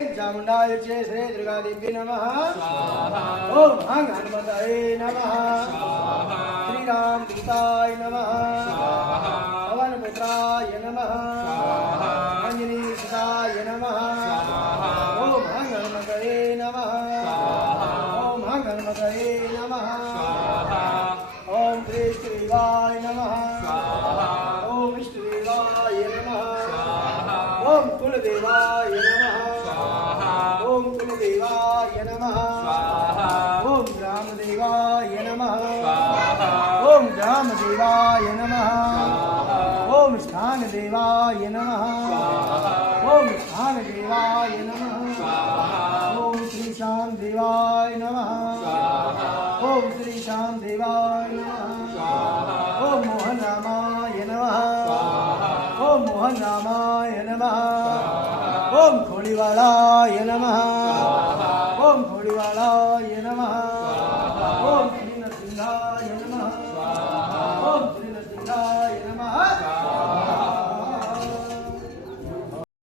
चामुंडाय चे श्री दुर्गादेवी नमः ओम हंग हनुमताय नमः श्रीराम दूताय नमः पवन पुत्राय नमः अंजनी सुताय नमः ओम हंग हनुमताय नमः ओम हंग हनुमताय नमः ओम श्री श्रीवाय नमः ओम विष्णुदेवाय नमः ओम कुलदेवाय नमः ओम कुलदेवाय नमः ओम रामदेवाय नमः ओम रामदेवाय नमः ओम स्थानदेवाय नमः ओम स्थानदेवाय नमः ओम श्री श्याम देवाय नमः ओम श्री श्याम देवाय नमः ओम मोहन रामाय नमः ओम मोहन रामाय नमः ओम खोड़ीवालाय नमः ओम खोड़ीवालाय नमः ओम श्री नरसिंहाय नमः